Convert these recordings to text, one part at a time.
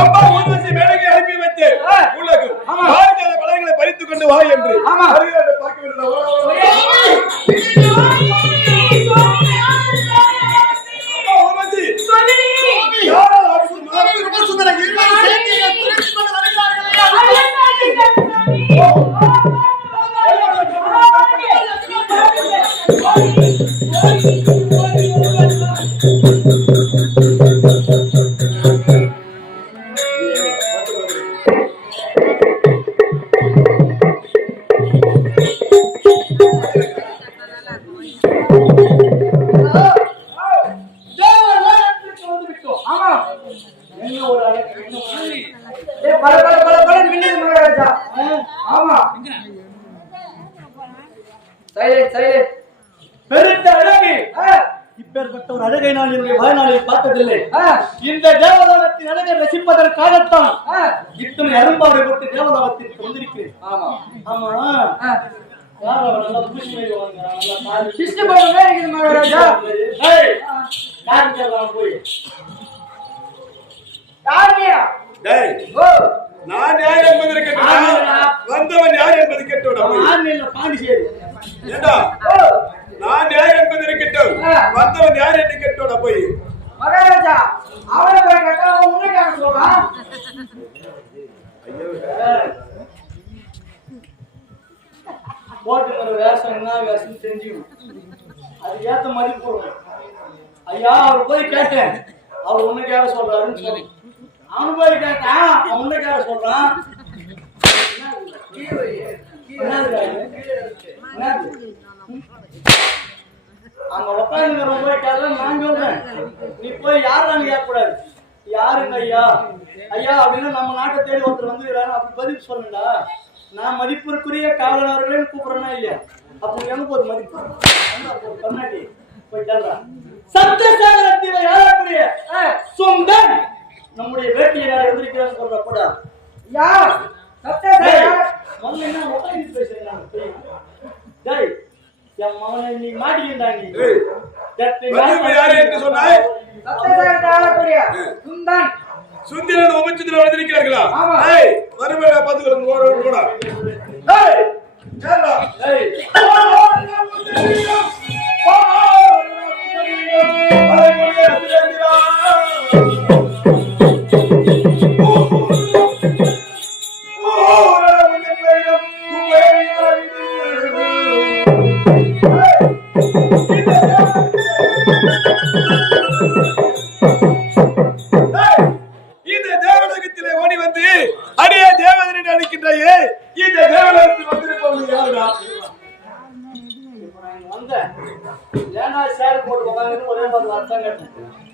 அப்பா ஊர்வசி மேடைக்கு அனுப்பி வைத்து உள்ளது பாரிஜாத மலர்களை பறித்துக் கொண்டு வா என்று பார்க்க இப்பேற்பட்ட ஒரு அழகை நான் என்னுடைய வாழ்நாளில் பார்த்ததில்லை. இந்த தேவலோகத்தின் அழகை ரசிப்பதற்காகத்தான் இத்தனை அரும்பாடு பட்டு தேவலோகத்திற்கு வந்திருக்கிறேன். ஆமா நான் யார் என்பது வந்தவன் யார் என்பது கேட்டோம். பாண்டிச்சேரி நான் யார் என்பது இருக்கட்டும், வந்தவன் யார் என்று கேட்டோட போய் மகாராஜா அவரை போய் கேட்டா முன்னாடி சொல்றான். போட்டுக்கிற வேஷம் என்ன வேஷம் தெரிஞ்சுக்கணும், அது ஏத்த மாதிரி போடுவோம். ஐயா அவர் போய் கேட்டேன், அவர் உன்னைக்காக சொல்றாருன்னு சொல்லி அவனு போய் கேட்டான், அவன் உன்னைக்காக சொல்றான். அங்க உட்காந்து போய் கேட்டா நான் சொல்றேன், நீ போய் யாருன்னு கேட்கக்கூடாது. யாருங்க ஐயா ஐயா அப்படின்னு நம்ம நாட்டை தேடி ஒருத்தர் வந்துக்கிறாரு அப்படி பதில் சொல்லுண்டா. நான் மதிப்பிற்குரிய காவலர்களையும் கூப்பிடுறேன்னா இல்லையா, அப்படி எங்க போது மதிப்பு கர்நாட்டி போயிட்டாரா. சப்தசாகரத்தில் யாரக்கூடிய சுந்தன் நம்முடைய வேட்டியை நான் எதிர்க்கிறான்னு சொல்ற கூட யார் சப்தசாகர் முதல்ல என்ன உட்காந்து பேசுறேன். டேய் என் மகனை நீ மாட்டிக்கிண்டா. நீ யார் என்று சொன்னாய்? சப்தசாகரத்தில் யாரக்கூடிய சுந்தன் சுந்தரன் உபச்சந்திரன் வந்திருக்கிறார்களா? வருவேடா பார்த்துக்கிறோம் கூட.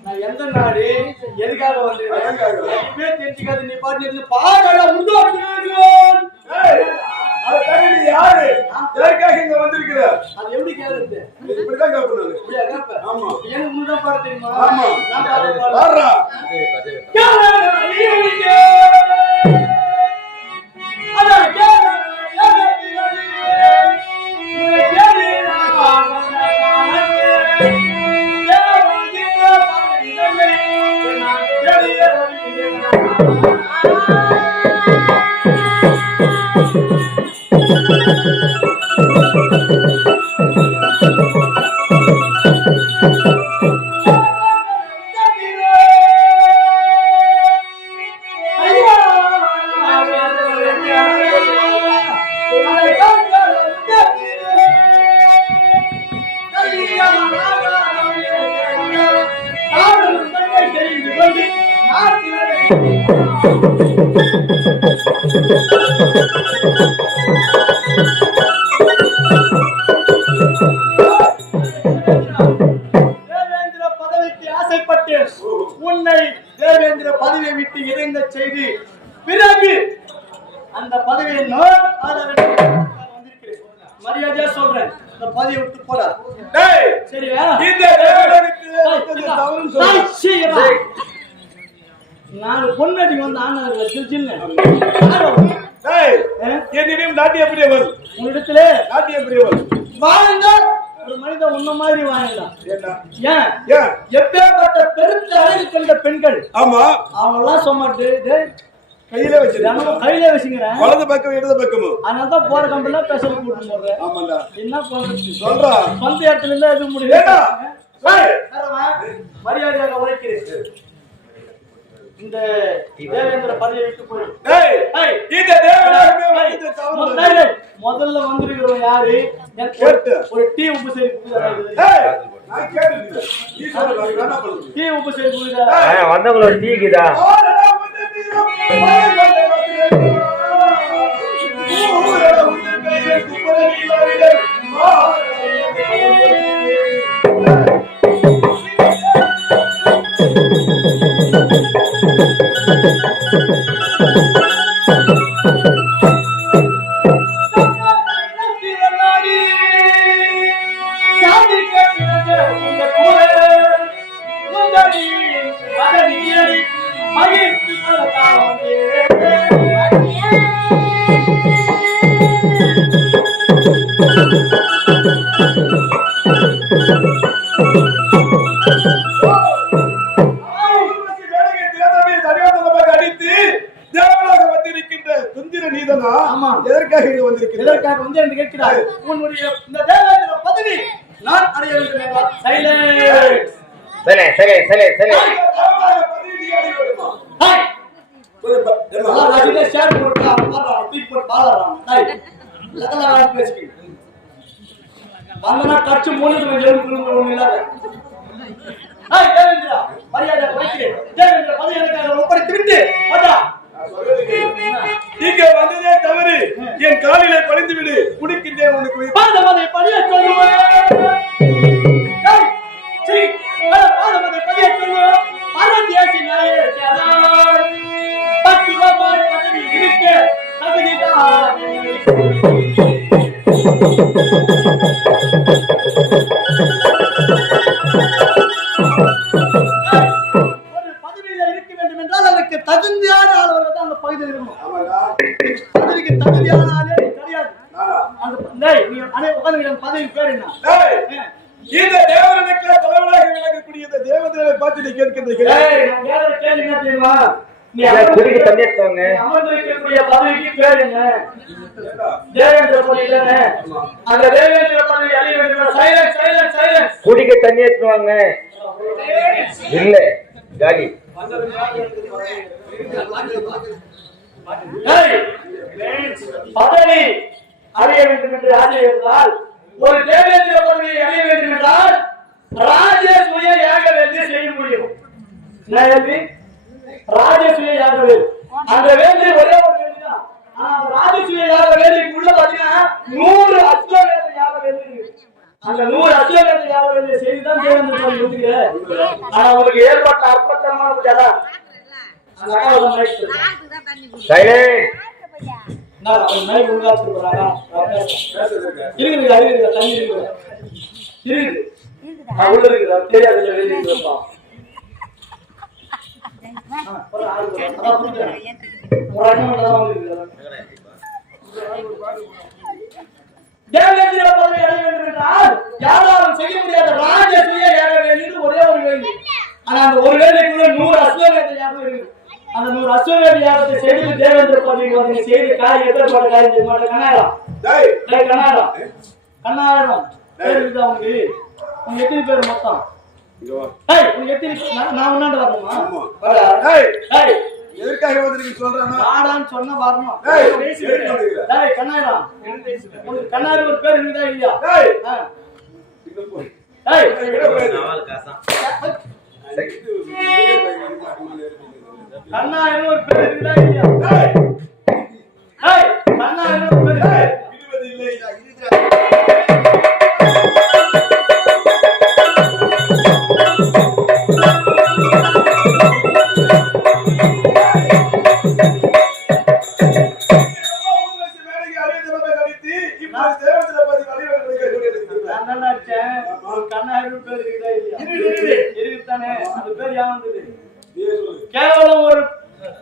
நான் எந்த நாடு எதுக்காக வந்து தெரிஞ்சுக்காது. நீ பாட்டு பாடா யாரு எதற்காக இங்க வந்திருக்கிற? அது எப்படி கேக்குறது? இப்படிதான் கேட்பேன். ஆமா எனக்கு முன்னாடி பாட தெரியுமா? ஆமா நான் பாடுறா. தேவேந்திர பதவிக்கு ஆசைப்பட்டு உன்னை தேவேந்திர பதவியை விட்டு இறங்க செய்து பிறகு அந்த பதவியை நான் வந்திருக்கிறேன். மரியாதையா சொல்றேன், இந்த பதவியை விட்டு போடா. சரியா? நாலு பொண்ணடி வந்து என்னிடம் நாட்டிய பிரியவள், உன்னிடத்துல நாட்டிய பிரியவள் வாழுங்கள் ஒரு மனிதன் உன்ன மாதிரி வாங்கலாம். என்ன ஏன் ஏன் எப்பேற்பட்ட பெருத்த அழகு கொண்ட பெண்கள் ஆமா அவங்க எல்லாம் சொன்னாட்டு கையில வச்சிருக்காங்க கையில வச்சுக்கிறேன் வலது பக்கம் இடது பக்கமும் அதனாலதான் போற கம்பெனில பேசல கூட்டு போடுறேன். ஆமாண்டா என்ன பண்றது சொல்றா சொந்த இடத்துல இருந்தா எதுவும் முடியும். மரியாதையாக உழைக்கிறேன். இந்த தேவேந்திர பதவியை விட்டு போயிடும். முதல்ல வந்திருக்கிறோம் யாரு ஒரு டீ உபசரிப்பு டீ உபசரிப்பு வந்தவங்களோட டீக்குதா எதற்காக வந்து என்று கேட்கிறார். உன்னுடைய இந்த தேவேந்திர பதவி நான் அடைய வேண்டும் என்றால் சைலன்ஸ். சரி சரி சரி சரி ராஜிலே ஷேர் போட்டு பாறா பீட் போட்டு பாறறான். டேய் லகலா பேசிக்கி வந்தனா கட்சி மூணுக்கு எழுந்து ஒண்ணு இல்ல. டேய் தேவேந்திர மரியாதை வைக்கிறேன். தேவேந்திர பதவி எனக்காக ஒப்படைத்து விட்டு போடா. நீங்க வந்ததே தவறு. என் காலிலே பணிந்து விடு. குடிக்கின்றேன் உனக்கு. பாதமதை பணிய சொல்லுவேன். டேய் சீ பாதமதை பணிய சொல்லுவேன். அரண்யசி நாயகர் பக்குவமாய் பதவி இருக்க தகுதிதான். அதற்கு தகுதியான ஆளவர்கள் தான் அந்த பகுதியில் இருக்கணும். பதவிக்கு தகுதியான ஆளே கிடையாது. பதவி பேர் என்ன? இந்த தேவனுக்கு தலைவனாக விளங்கக்கூடிய இந்த தேவதேவனை பார்த்து நீ கேட்கின்ற கேள்வி என்ன தெரியுமா? நீ அமர்ந்திருக்கக்கூடிய பதவிக்கு பேர் என்ன? தேவேந்திர பதவி தானே. அந்த தேவேந்திர பதவி அடைய வேண்டும். Silence silence silence. குடிக்க தண்ணி எடுத்துவாங்க இல்ல காலி பதவி அடைய வேண்டும் என்று ஆசை இருந்தால் ஒரு தேவேந்திர பதவியை அடைய வேண்டும் என்றால் ராஜசூய யாக வேள்வி செய்ய முடியும். ராஜசூய யாக வேள்வி அந்த வேள்வி ஒரே ஒரு வேள்வி தான். ஆனா ராஜசூய யாக வேள்விக்குள்ள பாத்தீங்கன்னா 100 அஸ்வமேத யாக வேள்வி இருக்கு. அந்த 100 அஸ்வமேத யாக வேள்வி செய்துதான் தேவேந்திர பதவி வந்துருக்கு. ஆனா உங்களுக்கு ஏற்பட்ட அற்பத்தமான புரியாதா? அந்த அக்காவெல்லாம் மைக் சைலன்ட் நான் மைக் உள்காத்து போறாங்க. இருக்குங்க இருக்குங்க தண்ணி இருக்குங்க இருக்கு. நான் உள்ள இருக்குதா தெரியாது வெளிய இருக்குப்பா. ஒரு ஆள் அத புரியுது. ஒரு ஆள் மட்டும் தான் இருக்குது. தேவேந்திர பதவி அடைய வேண்டும் என்றால் யாராலும் செய்ய முடியாத ராஜசூய யாக வேள்வி ஒரே ஒரு வேள்வி. ஆனா அந்த ஒரு வேள்விக்குள்ள 100 அஸ்வமேத யாகம் இருக்கு. அந்த 100 அஸ்வமேத யாகத்தை செய்து தேவேந்திர பதவிக்கு வந்து செய்து காய் எத்தனை காரியம் செய்ய மாட்டேன். கண்ணாயிரம் டேய் கண்ணாயிரம் கண்ணாயிரம் பேர் இருக்குதா உங்களுக்கு? உங்க எத்தனை பேர் மொத்தம்? டேய் உங்க எத்தனை நான் முன்னாடி வரணுமா? டேய் டேய் எதற்காக வந்திருக்கீங்க சொல்றேன்னா நாடான்னு சொன்னா வரணும். டேய் கண்ணாயிரம் உங்களுக்கு கண்ணாயிரம் ஒரு பேர் இருக்குதா இல்லையா? டேய் இங்க போய் டேய் நாவல் காசா கண்ணாயிரம் ஒரு பேர் இருக்குதா இல்லையா? டேய் டேய் கண்ணாயிரம் ஒரு பேர் இருக்கு. 20 இல்ல கேவலம் ஒரு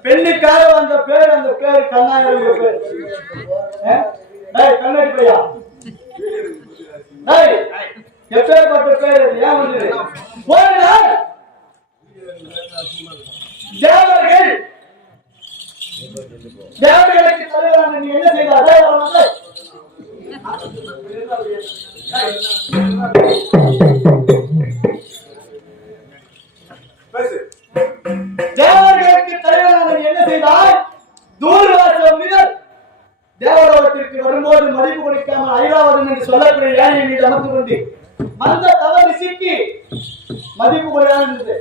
பெண்ணுக்காக வந்த பேர் அந்த பேர் கண்ணாயிரம் பேர். டேய் கண்ணாடி பையா டேய் எப்பேற்பட்ட பேர் ஏன் வந்து ஒரு நாள் தேவர்களுக்கு தலைவரான நீ என்ன செய்தார்? தேவர்களுக்கு தலைவரான நீ என்ன செய்தார்? தூர்வாசம் முதல் தேவலோகத்திற்கு வரும்போது மதிப்பு கொடுக்காமல் ஐராவதன் என்று சொல்லக்கூடிய யானை மீது அமர்ந்து கொண்டு அந்த தவறு சிக்கி மதிப்பு கொள்ளாமல் இருந்தது.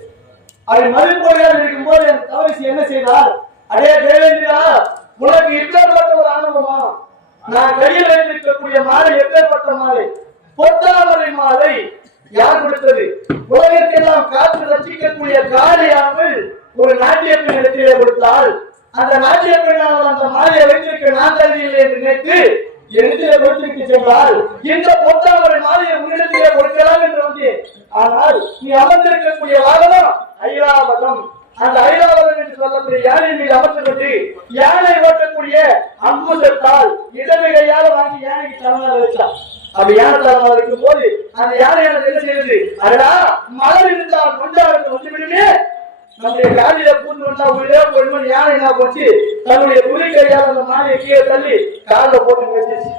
அவன் மதிப்பு கொள்ளாமல் இருக்கும் போது அந்த தவறு என்ன செய்தார்? அடே தேவேந்திரா, உனக்கு இப்பேற்பட்ட ஒரு அனுபவமா? நான் கையில் வைத்திருக்கக்கூடிய மாலை எப்பேற்பட்ட மாலை? பொத்தாமரை மாலை. யார் கொடுத்தது? உலகத்தையெல்லாம் காத்து ரசிக்கக்கூடிய காளியாமல் ஒரு நாட்டிய பெண் இடத்திலே கொடுத்தால் அந்த நாட்டிய பெண்ணால் அந்த மாலையை வைத்திருக்க நான் தருவில்லை என்று நினைத்து இடத்திலே கொடுத்திருக்க சென்றால் இந்த பொத்தாமரை மாலையை உன்னிடத்திலே கொடுக்கலாம் என்று வந்தேன். ஆனால் நீ அமர்ந்திருக்கக்கூடிய வாகனம் ஐராவதம். அந்த ஐராவதம் என்று சொல்லக்கூடிய யானை மீது அமர்த்தப்பட்டு யானை ஓட்டக்கூடிய அம்புசத்தால் இடது கையால வாங்கி யானைக்கு தலைமையாக வச்சான். அப்படி யானை தலைமையாக இருக்கும் போது அந்த யானை என்ன செய்யுது? அதா மலர் இருந்தால் கொஞ்சம் வந்து விடுமே, நம்முடைய காலில பூந்து வந்தா உள்ளே ஒரு யானை என்ன போச்சு, தன்னுடைய துணி கையால் அந்த மாலையை கீழே தள்ளி காலில் போட்டு வச்சிருச்சு.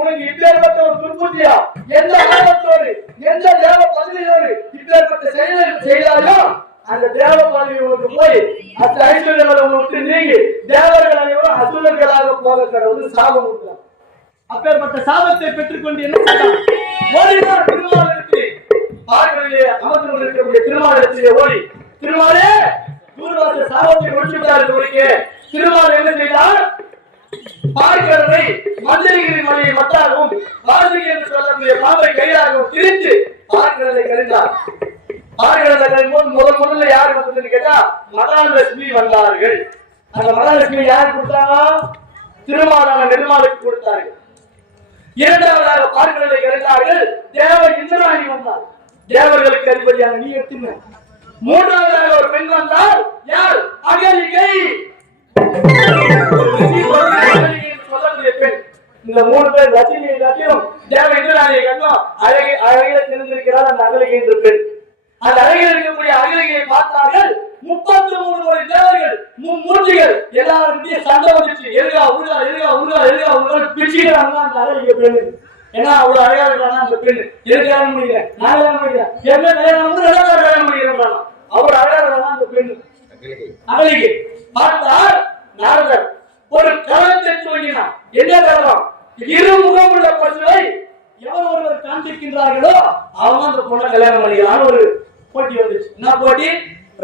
உனக்கு இப்பேற்பட்ட ஒரு துன்புத்தியா? எந்த ஆபத்தோடு எந்த தேவ பதவியோடு இப்பேற்பட்ட செயல்கள் செய்தாலும் அந்த தேவ பதவியோடு போய் அந்த ஐஸ்வர்யங்களை விட்டு நீங்கி தேவர்கள் அனைவரும் அசுரர்களாக போக கடவுள் சாபம் கொடுத்தார். அப்பேற்பட்ட சாபத்தை பெற்றுக்கொண்டு என்ன செய்தார்? ஓடினார் திருமாவளவனுக்கு. பார்க்கவில்லை அமர்ந்து கொண்டிருக்கக்கூடிய திருமாவளவத்திலே ஓடி, திருமாலே தூர்வாச சாபத்தை ஒழிச்சுட்டார். திருமாவளவன் என்ன செய்தார்? பார்க்கிறதை மந்திரிகளின் மொழியை மத்தாகவும் வாசுகி என்று சொல்லக்கூடிய பாம்பை கையாகவும் திரித்து பார்க்கிறதை கழிந்தார். பார்க்கிறதை கழிம்போது முதல்ல யார் வந்ததுன்னு கேட்டா மகாலட்சுமி வந்தார்கள். அந்த மகாலட்சுமி யார் கொடுத்தாங்க? திருமாலான நெருமாளுக்கு கொடுத்தார்கள். இரண்டாவதாக பார்க்கிறதை கழிந்தார்கள் தேவ இந்திராணி வந்தார். தேவர்களுக்கு அதிபதியான நீ எடுத்துங்க. மூன்றாவதாக ஒரு பெண் வந்தால் யார்? அகலிகை. இந்த மூணு பேர் லட்சுமியை காட்டியும் தேவ இந்திராணியை கண்டும் அழகில தெரிந்திருக்கிறார் அந்த அகலிகை என்ற பெண். அந்த அழகில் இருக்கக்கூடிய அகலிகையை பார்த்தார்கள். 33 கோடி தேவர்கள் மூர்த்திகள் எல்லாருக்கிட்டையும் சண்டை வந்துச்சு. எருகா உருகா எருகா உருகா எருகா உருகா பிடிச்சிக்கிறாங்க அந்த அகலிகை பெண்ணு. ஏன்னா அவ்வளவு அழகா இருக்கானா அந்த பெண்ணு. எதுக்காக முடியல, நான் முடியல, என்ன கல்யாணம் வந்து கல்யாணம் முடிக்கிறான். அவ்வளவு அழகா இருக்கானா அந்த பெண்ணு அகலிகை. பார்த்தார் நாரதர் ஒரு கலத்தை சொல்லினார். என்ன கலம்? இருமுகம் உள்ள பசுவை எவர் ஒருவர் காண்பிக்கின்றார்களோ அவங்க அந்த பொண்ணை கல்யாணம் பண்ணிக்கலாம். ஒரு போட்டி வந்துச்சு. என்ன போட்டி?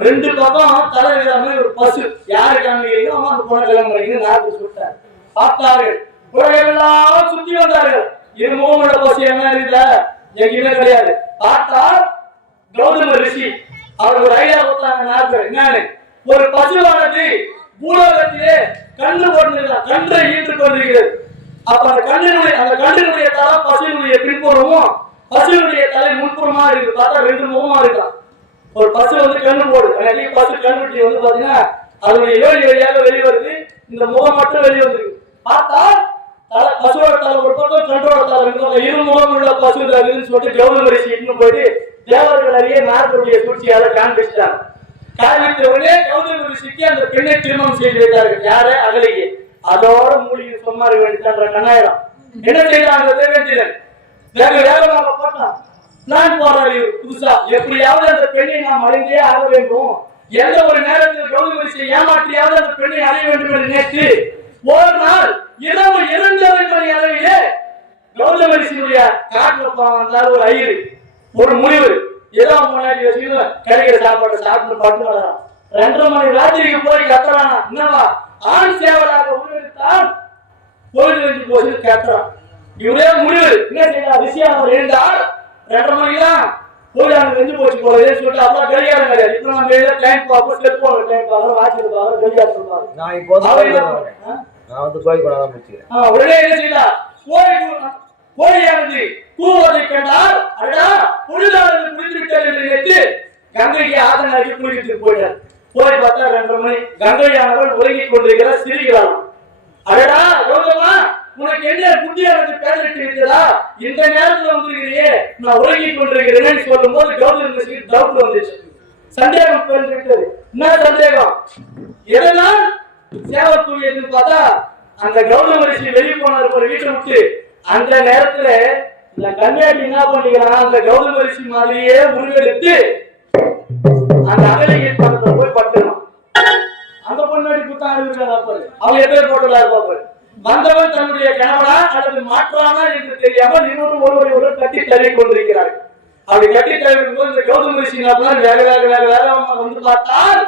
ரெண்டு பக்கம் தலைவிடாம ஒரு பசு யாரு காண்பிக்கிறீங்களோ அவங்க அந்த பொண்ணை கல்யாணம் பண்ணிக்கணும் நாரதர் சொல்லிட்டார். பார்த்தார்கள். உலகெல்லாம் சுத்தி வந்தார்கள். இருமுகம் உள்ள பசு என்ன இருக்குல்ல, எங்கேயுமே கிடையாது. பார்த்தால் கௌதம ரிஷி அவர் ஒரு ஐடியா கொடுத்தாங்க நாரதர். என்னன்னு? ஒரு பசுவானது பூலோகத்திலே கண்ணு போட்டிருக்கிறார், கன்றை ஈட்டுக் கொண்டிருக்கிறது. அப்ப அந்த கண்ணினுடைய தலை பசுவினுடைய பின்புறமும் பசுவினுடைய தலை முன்புறமா இருக்கு. பார்த்தா ரெண்டு முகமா இருக்கலாம். ஒரு பசு வந்து கண்ணு போடுது. பசு கண்ணுட்டி வந்து பாத்தீங்கன்னா அதனுடைய ஏழு வழியாக வெளிவருது. இந்த முகம் மட்டும் வெளிவந்துருக்கு. பார்த்தா தலை பசுவோட தலை ஒரு பக்கம் கன்றோட தலை இரு முகம் உள்ள பசு இருக்குன்னு சொல்லிட்டு கௌதம ரிஷி இன்னும் போயிட்டு தேவர்கள் அறிய நாரதருடைய சூழ்ச்சியால காண்பிச்சிட்டாங்க. காரணத்தவர்களே கௌதம ரிஷிக்கு அந்த பெண்ணை திருமணம் செய்து வைத்தார்கள். யாரு? அகலிகை. அதோட மூலிகை சொன்னார் வேண்டிய கண்ணாயிரம். என்ன செய்யறாங்க? தேவேந்திரன் வேகமாக போட்டான். பிளான் போறாரு புதுசா. எப்படியாவது அந்த பெண்ணை நாம் அடைந்தே ஆக வேண்டும். எந்த ஒரு நேரத்தில் கௌதம ரிஷியை ஏமாற்றியாவது அந்த பெண்ணை அடைய வேண்டும் என்று நினைத்து ஒரு நாள் இரவு 2:30 மணி அளவிலே கௌதம ரிஷியுடைய காட்டுல வந்தார் ஒரு ஐயர், ஒரு முனிவர். ஏதோ முன்னாடி வச்சுக்கிட்டு கிடைக்கிற சாப்பாடு சாப்பிட்டு பட்டு வரான். 2:30 மணி ராத்திரிக்கு போய் கத்துறானா, என்னவா ஆண் சேவலாக உருவெடுத்தான் பொழுது வெஞ்சு போச்சு கேட்கிறான். இவரே முனிவர் என்ன செய்யலாம்? ரிஷியாக எழுந்தார். 2:30 மணிதான் போய் அங்க வெஞ்சு போச்சு போகுதுன்னு சொல்லிட்டு அப்பதான் கல்யாணம் கிடையாது. இப்ப நம்ம கிளைண்ட் பார்ப்போம், ஸ்டெப் போடுற கிளைண்ட் பார்க்கறோம், வாட்சிருப்பாங்க, கல்யாணம் சொல்லுவாங்க. நான் வந்து கோழி கூட தான் முடிச்சுக்கிறேன். உடனே என்ன செய்யலாம்? கோழியானது கூவதை கண்டால் அடடா பொழுதானது குளித்து விட்டார் என்று நினைத்து கங்கைக்கு ஆதனாகி குளித்து போயிட்டார். போய் பார்த்தா 2:30 மணி. கங்கையானவள் உறங்கிக் கொண்டிருக்கிறார், சிரிக்கிறார். அடடா கௌதமா உனக்கு என்ன புத்தியானது பேரிட்டு இருக்கிறதா? இந்த நேரத்துல வந்திருக்கிறியே, நான் உறங்கிக் கொண்டிருக்கிறேன்னு சொல்லும் போது கௌதமி டவுட் வந்துச்சு, சந்தேகம் பெருந்துவிட்டது. என்ன சந்தேகம்? எதனால் சேவக்கூடியதுன்னு பார்த்தா அந்த கௌதம ரிஷி வெளியே போனார் ஒரு வீட்டை விட்டு. அந்த நேரத்துல இந்த கன்னியாடி என்ன பண்ணிக்கிறான், அந்த கௌதம ரிஷி மாதிரியே உருவெடுத்து அந்த அகலிகை பக்கத்துல போய் பட்டுறான். அந்த பொண்ணாடி புத்தாங்க இருக்காதா பாரு, அவங்க எப்படி போட்டதா இருப்பாரு. வந்தவன் தன்னுடைய கணவனா அல்லது மாற்றானா என்று தெரியாமல் ஒருவரை ஒருவர் கட்டி தள்ளி கொண்டிருக்கிறார். அப்படி கட்டி தள்ளிக்கும் போது இந்த கௌதம ரிஷி வேக வேக வேக வேகமா வந்து பார்த்தால்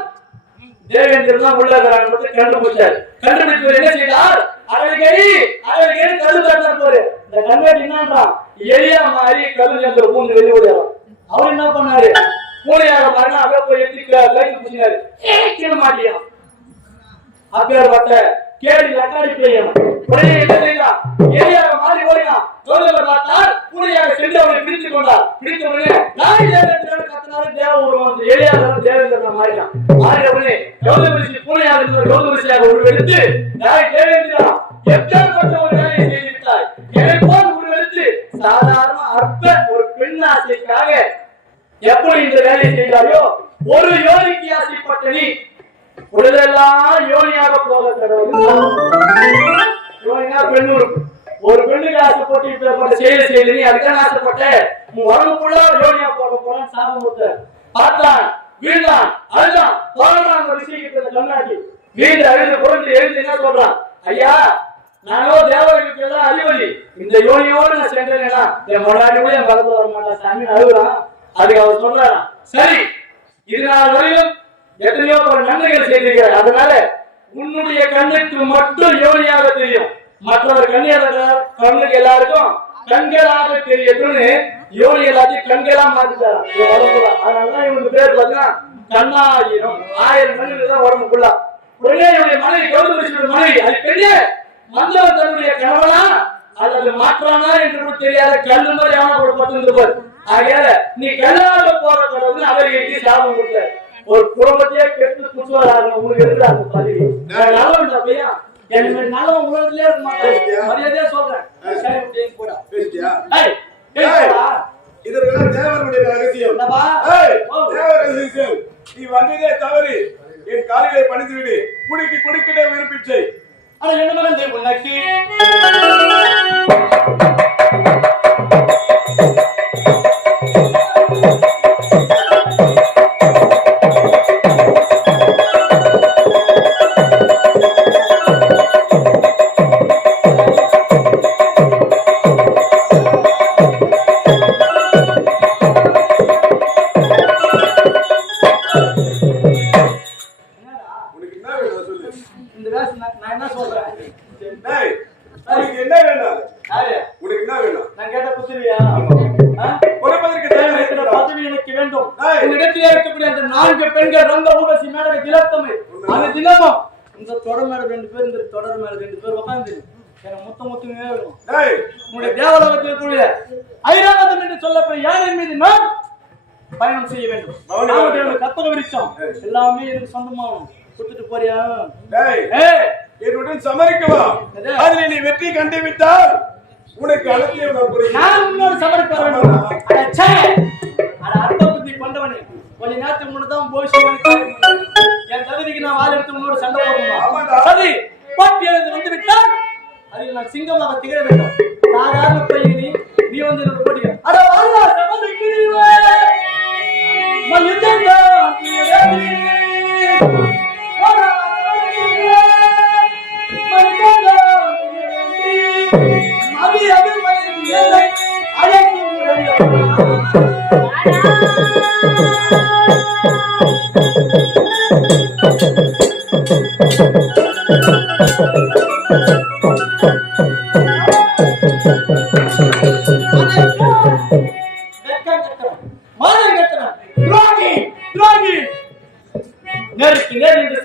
தேவேந்திரன் தான் உள்ள இருக்கிறாங்க கண்டுபிடிச்சார். கண்டுபிடிச்சு என்ன செய்தார், அழகை கல்லு காட்டார் போரு. இந்த கண்காட்டி என்னன்றான், எளியா மாறி கல்லு நேரத்துல பூந்து வெளியே ஓடியாராம். அவர் என்ன பண்ணாரு, பூனையாக மாறினா அப்படியே போய் எடுத்து கைக்கு பிடிச்சினாரு, கீழ மாட்டியான். அப்படியார் பட்ட கேடி லக்காடி பெய்யும் உடனே என்ன செய்யலாம், எளியாக மாறி ஓடினான். கௌதமர் பார்த்தார், பூனையாக சென்று அவனை பிடித்துக் கொண்டார். பிடித்த உடனே நாய் தேவேந்திரன் கத்தினாலும் தேவ உருவம் எளியாக தேவேந்திரன் மாறினான். மாறின உடனே கௌதம ரிஷி பூனையாக இருந்த கௌதம ரிஷியாக உருவெடுத்து, நாய் தேவேந்திரா எப்பேற்பட்ட ஒரு வேலையை செய்திருந்தாய், எனக்கோர் உருவெடுத்து சாதாரண அற்ப ஒரு பெண் ஆசைக்காக எப்படி இந்த வேலையை செய்தாயோ, ஒரு யோனிக்கு ஆசைப்பட்ட நீ உடலெல்லாம் யோனியாக போக யோனியா பெண் உறுப்பு. ஒரு பெண்ணுக்கு ஆசைப்பட்டு இப்ப செயல் நீ அதுக்கான ஆசைப்பட்ட உன் உடம்புக்குள்ள யோனியா போக போறான்னு சாபம் கொடுத்த. பார்த்தான், வீழ்ந்தான், அழுதான், போராடான் ஒரு விஷயத்தை கண்ணாடி வீடு அழுது குறைஞ்சு எழுந்து என்ன சொல்றான், ஐயா நானோ தேவர்களுக்கு எல்லாம் அதிபதி, இந்த யோனியோடு நான் சென்றேன்னா என் முன்னாடி கூட என் பக்கத்துல வர மாட்டான் சாமி அழுகுறான். அதுக்கு அவர் சொல்றான், சரி இது நாள் வரையும் எத்தனையோ நன்மைகள் செய்திருக்கிறார், அதனால உன்னுடைய கண்ணுக்கு மட்டும் யோனியாக தெரியும், மற்றவர் கண்ணுக்கு எல்லாருக்கும் கண்களாக தெரியட்டும்னு யோனி எல்லாத்தையும் கண்களா மாத்திட்டாராம். அதனாலதான் இவனுக்கு பேர் பார்த்தீங்கன்னா கண்ணாயிரம் 1000 மணிக்கு தான் உடம்புக்குள்ள. உடனே என்னுடைய மனைவி கௌதம ரிஷியோட மனைவி அது பெரிய மந்தவன் தன்னுடைய கணவனா அல்லது மாற்றானா என்று கூட தெரியாத கல்லு மாதிரி அவனை கூட பட்டு. ஆகையால நீ கல்லாக போற கடவுள் அவர்களுக்கு சாபம் கொடுத்த ஒரு குடும்பத்தையே கெட்டு குற்றுவாராக உங்களுக்கு இருக்கிறாங்க பதவி. நல்லவன் பையன் எனக்கு நல்லவன் உலகத்திலே இருக்க மாட்டேன், மரியாதையா சொல்றேன். இதற்கெல்லாம் தேவனுடைய ரகசியம். நீ வந்ததே தவறு, என் காலிலே பணிந்து விடு, குடிக்கிட விருப்பிச்சை. ஆனா என்ன மகன் உனக்கு ஐராவதம் என்று சொல்லப்படும் யாரின் மீது நான் பயணம் செய்ய வேண்டும். கற்பக விருட்சம் எல்லாமே எனக்கு சொந்தமாகும். கொடுத்துட்டு போறியா? என்னுடன் சமரிக்கவா? அதில் நீ வெற்றி கண்டு விட்டால் உனக்கு அலட்சியம் நான் உன்னோடு சமரிக்க வேண்டும். அர்த்த புத்தி கொண்டவனே, கொஞ்ச நேரத்துக்கு முன்னதான் போய் என் தகுதிக்கு நான் வாழ எடுத்து உன்னோட சண்டை போடணும். சரி, போட்டி வந்து விட்டால் அதில் நான் சிங்கமாக திகழ வேண்டும். சாதாரண பையனி நீ வந்து என்னோட போட்டிக்க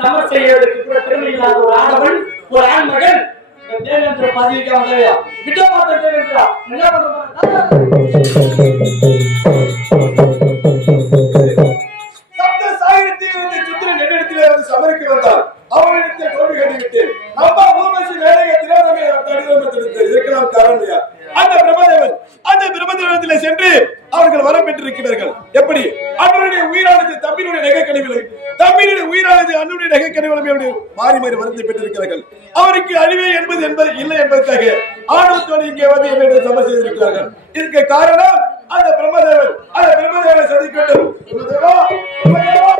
சமர் செய்வதற்கு கூட திறமை இல்லாத ஒரு ஆடவன், ஒரு ஆண் மகன் தேவேந்திர பதவிக்கு வந்தவையா விட்ட மாத்த தேவேந்திரா என்ன சப்த சாகிரத்திலிருந்து சுத்திர நெடுத்திலே வந்து சமரிக்கு வந்தார். அவரிடத்தில் தோல்வி கட்டிவிட்டு நம்ம ஊர்வசி வேலையை திராதமே தடுத்து உயிரின் உயிரானது அன்னுடைய நகை கனிகளும் மாறி மாறி வருத்தி பெற்றிருக்கிறார்கள். அவருக்கு அழிவே என்பது இல்லை என்பதற்காக ஆணவத்தோடு இங்கே வந்து என்னிடம் சம செய்திருக்கிறார்கள். இதற்கு காரணம் அந்த